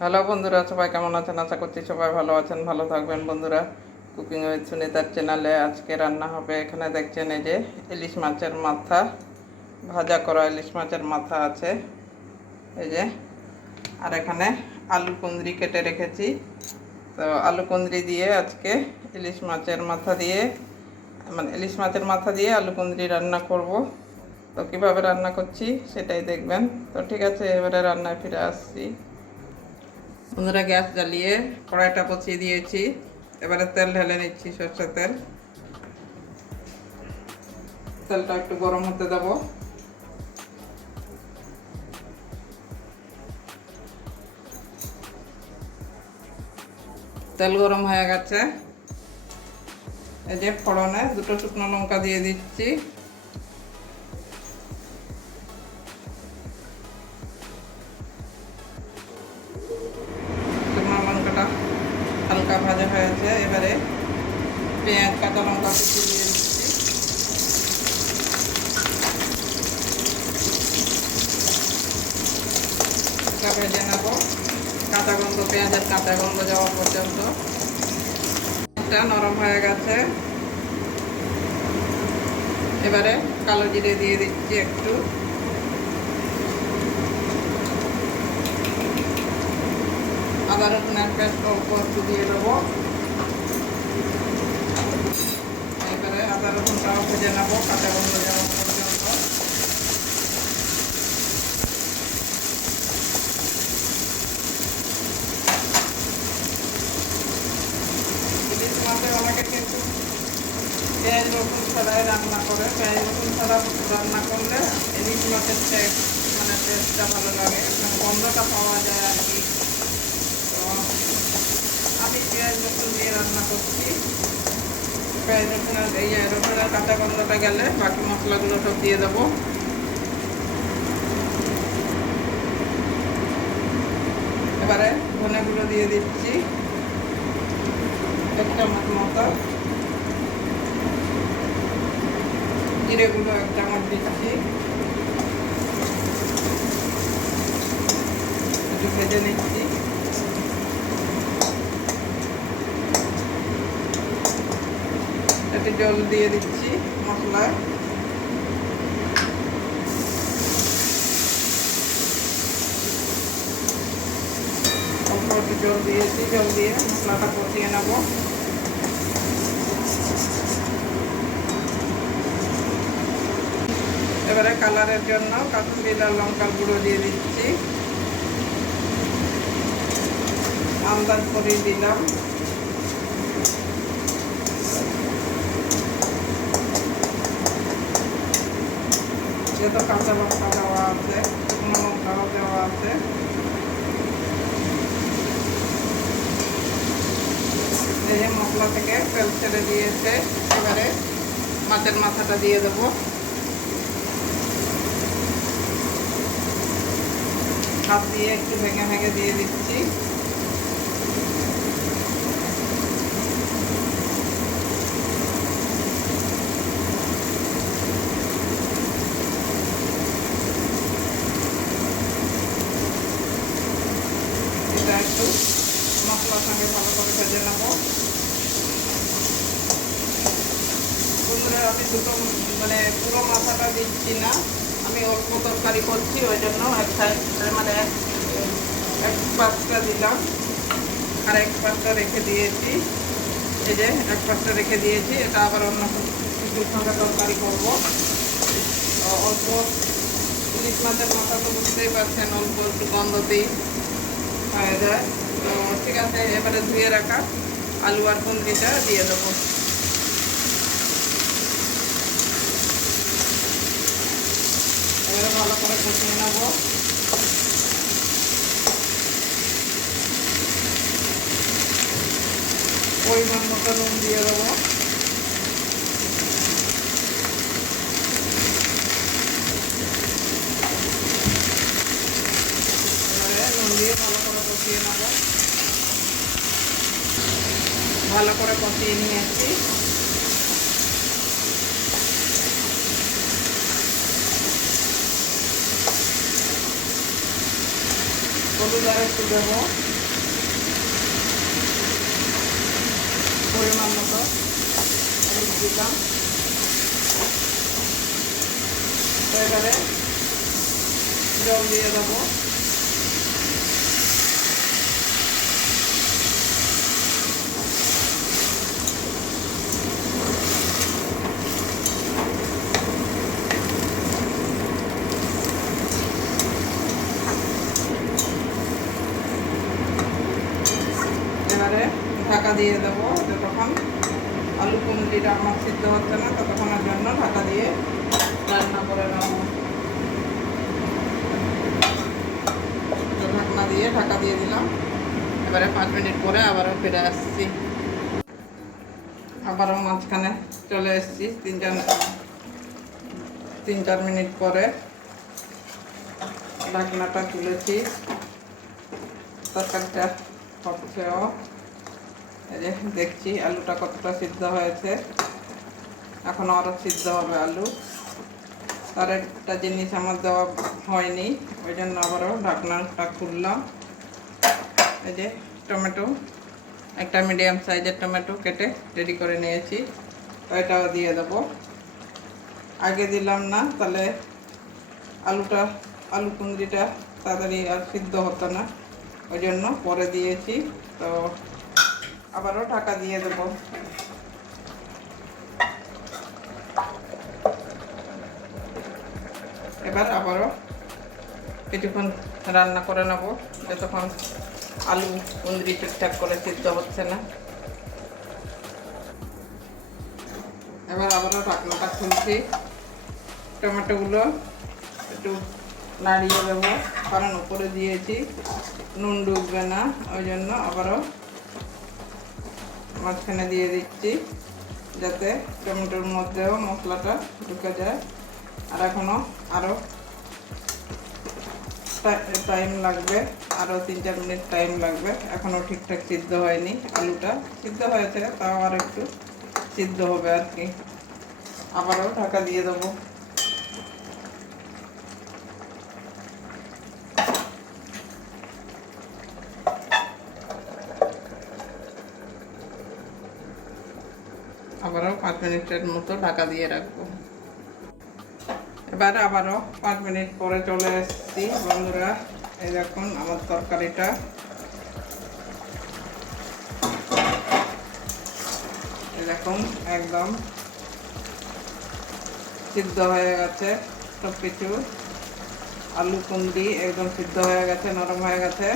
Hello বন্ধুরা, সবাই কেমন আছেন? আশা করছি সবাই ভালো আছেন, ভালো থাকবেন বন্ধুরা। কুকিং উইথ সুনিতার চ্যানেলে আজকে রান্না হবে। এখানে দেখছেন এই যে ইলিশ মাছের মাথা, ভাজা করা ইলিশ মাছের মাথা আছে। এই যে, আর এখানে আলু কুঁদরি কেটে রেখেছি। তো আলু কুঁদরি দিয়ে আজকে ইলিশ মাছের মাথা দিয়ে মানে ইলিশ মাছের মাথা দিয়ে আলু কুঁদরি রান্না করব। তো কীভাবে রান্না করছি সেটাই দেখবেন। তো ঠিক আছে, এবারে রান্নায় ফিরে আসছি। বন্ধুরা, গ্যাস জ্বালিয়ে কড়াইটা বসিয়ে দিয়েছি। এবারে তেল ঢেলে নিচ্ছি সর্ষের তেল। তেলটা একটু গরম হতে দেব। তেল গরম হয়ে গেছে। এই যে ফড়নে দুটো শুকনো লঙ্কা দিয়ে দিচ্ছি। পেঁয়াজ কাঁচা লঙ্কা কুচি দিয়ে দিচ্ছি। ভেজে নেব। কাঁচা গন্ধ, পেঁয়াজের কাঁচা গন্ধ যাওয়া পর্যন্ত। এটা নরম হয়ে গেছে। এবারে কালো জিরে দিয়ে দিচ্ছি একটু। রসুনের পেস্ট অল্প একটু দিয়ে দেবো এবারে আদা রসুনটাও ভেজে নেব, কাঁচা গন্ধ যাওয়া পর্যন্ত ইলিশ মাছে অনেকে কিন্তু পেঁয়াজ রসুন ছাড়াই রান্না করে। পেঁয়াজ রসুন ছাড়া রান্না করলে ইলিশ মাছের টেস্ট মানে টেস্টটা ভালো লাগে। মানে গন্ধটা পাওয়া যায় আর কি। তো আমি পেঁয়াজ, রসুন দিয়ে রান্না করছি। পেঁয়াজ রসুনের এই রসুনের কাঁচা গন্ধটা গেলে বাকি মশলাগুলো সব দিয়ে দেবো। এবারে ধনেগুলো দিয়ে দিচ্ছি, এক চামচ মতো। জিরেগুলো এক চামচ একটু ভেজে নিচ্ছি। একটু জল দিয়ে দিচ্ছি মশলায়। জল দিয়েছি, জল দিয়ে মশলাটা কষিয়ে নেব। এবারে কালারের জন্য কাশ্মীরি লাল লঙ্কার গুঁড়ো দিয়ে দিচ্ছি। আন্দাজ করে দিলাম। যেহেতু কাঁচা লঙ্কা দেওয়া আছে, শুকনো লঙ্কাও দেওয়া আছে। এই মশলা থেকে তেল ছেড়ে দিয়েছে, এবারে মাছের মাথাটা দিয়ে দেবো। হাত দিয়ে একটু ভেঙে ভেঙে দিয়ে দিচ্ছি এটা একটু সঙ্গে ভালো করে ভেজে নেব বন্ধুরা, আমি দুটো মানে পুরো মাথাটা দিচ্ছি না। আমি অল্প তরকারি করছি, ওই জন্য এক সাইড মানে এক পাঁচটা দিলাম। আর এক পাঁচটা রেখে দিয়েছি। এই যে, এক পাঁচটা রেখে দিয়েছি। এটা আবার অন্য কিছুর সঙ্গে তরকারি করব। অল্প ইলিশ মাছের মাথা তো বুঝতেই পারছেন, অল্প একটু গন্ধতেই হয়ে যায়। তো ঠিক আছে, এবারে ধুয়ে রাখা আলু আর কুন্দ্রিটা দিয়ে দেবো। এবারে ভালো করে কষিয়ে নেব। পরিমাণ মতো নুন দিয়ে দেবো এবারে নুন দিয়ে ভালো করে কষিয়ে নেব ভালো করে কষিয়ে নিয়েছি হলুদ আর একটু দেবো। পরিমাণ মতো তো এবারে জল দিয়ে দেবো। এবারে ঢাকা দিয়ে দেবো যতক্ষণ আলু কুমড়িটা আমার সিদ্ধ হচ্ছে না, ততক্ষণের জন্য ঢাকা দিয়ে রান্না করে নেব। ঢাকনা দিয়ে ঢাকা দিয়ে দিলাম। এবারে পাঁচ মিনিট পরে আবারও ফিরে আসছি। আবারও মাঝখানে চলে এসেছি তিন চার তিন চার মিনিট পরে। ঢাকনাটা তুলেছি। তরকারিটা হচ্ছেও দেখছি আলুটা কতটা সিদ্ধ হয়েছে। এখন আরও সিদ্ধ হবে আলু। তার একটা জিনিস আমার দেওয়া হয়নি, ওই জন্য আবারও ঢাকনাটা খুললাম। এই যে টমেটো, একটা মিডিয়াম সাইজের টমেটো কেটে রেডি করে নিয়েছি এটাও দিয়ে দেবো। আগে দিলাম না, তাহলে আলুটা, আলু কুঁদরিটা তাড়াতাড়ি আর সিদ্ধ হতো না, ওই জন্য পরে দিয়েছি। তো আবারও ঢাকা দিয়ে দেবো। এবার আবারও কিছুক্ষণ রান্না করে নেব। যতক্ষণ আলু কুঁদরি ঠিকঠাক করে সিদ্ধ হচ্ছে না। এবার আবারও ঢাকনাটা খুলছি। টমেটোগুলো একটু নাড়িয়ে দেবো কারণ উপরে দিয়েছি, নুন ডুববে না, ওই জন্য আবারও মাঝখানে দিয়ে দিচ্ছি যাতে টমেটোর মধ্যেও মশলাটা ঢুকে যায়। আর এখনও আরও টাইম লাগবে আরও তিন চার মিনিট টাইম লাগবে। এখনও ঠিকঠাক সিদ্ধ হয়নি আলুটা। সিদ্ধ হয়েছে, তাও আর একটু সিদ্ধ হবে আর কি। আবারও ঢাকা দিয়ে দেবো আবারও পাঁচ মিনিটের মতো ঢাকা দিয়ে রাখব। এবার আবারও পাঁচ মিনিট পরে চলে এসেছি। বন্ধুরা, এই দেখুন আমার তরকারিটা। দেখুন, একদম সিদ্ধ হয়ে গেছে সব কিছু আলু কুন্দি একদম সিদ্ধ হয়ে গেছে, নরম হয়ে গেছে।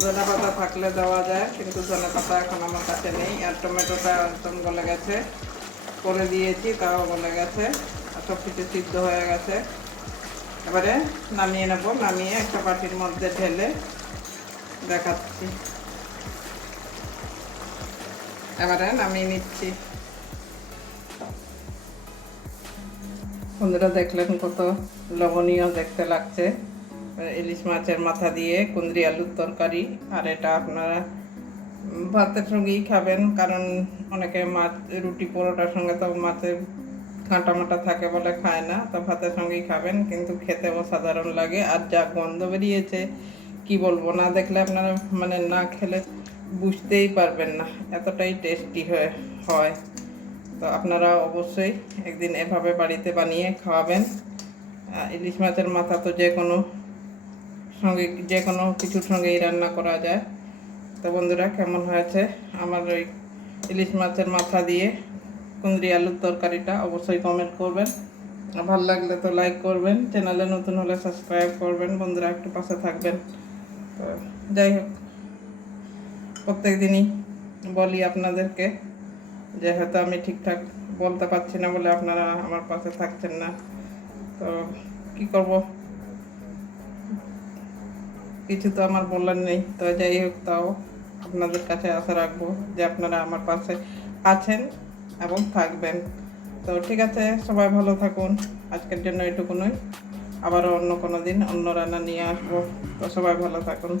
ধনে পাতা থাকলে দেওয়া যায়, কিন্তু ধনে পাতা এখন আমার কাছে নেই আর টমেটোটা একদম গলে গেছে। করে দিয়েছি, তাও গলে গেছে সব কিছু সিদ্ধ হয়ে গেছে। এবারে নামিয়ে নেব, নামিয়ে একটা বাটির মধ্যে ঢেলে দেখাচ্ছি। এবারে নামিয়ে নিচ্ছি। বন্ধুরা দেখলেন কত লবণীয় দেখতে লাগছে। ইলিশ মাছের মাথা দিয়ে কুন্দ্রি আলুর তরকারি। আর এটা আপনারা ভাতের সঙ্গেই খাবেন, কারণ অনেকে মাছ, রুটি পরোটার সঙ্গে তো মাছের কাঁটা মাটা থাকে বলে খায় না, তো ভাতের সঙ্গেই খাবেন। কিন্তু খেতে অসাধারণ লাগে, আর যা গন্ধ বেরিয়েছে, কি বলব না, দেখলে আপনারা মানে না খেলে বুঝতেই পারবেন না, এতটাই টেস্টি হয়ে, হয়। তো আপনারা অবশ্যই একদিন এভাবে বাড়িতে বানিয়ে খাওয়াবেন। ইলিশ মাছের মাথা তো যে কোনো সঙ্গে যে কোনো কিছুর সঙ্গেই রান্না করা যায়। তো বন্ধুরা, কেমন হয়েছে? আমার ওই ইলিশ মাছের মাথা দিয়ে কুঁদরি আলুর তরকারিটা অবশ্যই কমেন্ট করবেন। ভালো লাগলে তো লাইক করবেন। চ্যানেলে নতুন হলে সাবস্ক্রাইব করবেন। বন্ধুরা, একটু পাশে থাকবেন। তো যাই হোক প্রত্যেক দিনই বলি আপনাদেরকে যে হয়তো আমি ঠিকঠাক বলতে পারছি না বলে আপনারা আমার পাশে থাকছেন না। তো কী করব? কিছু তো আমার বলার নেই। তো যাই হোক, তাও আপনাদের কাছে আশা রাখব যে আপনারা আমার পাশে আছেন এবং থাকবেন। তো ঠিক আছে, সবাই ভালো থাকুন। আজকের জন্য এটুকুনই আবারও অন্য কোনো দিন অন্য রান্না নিয়ে আসব। তো সবাই ভালো থাকুন।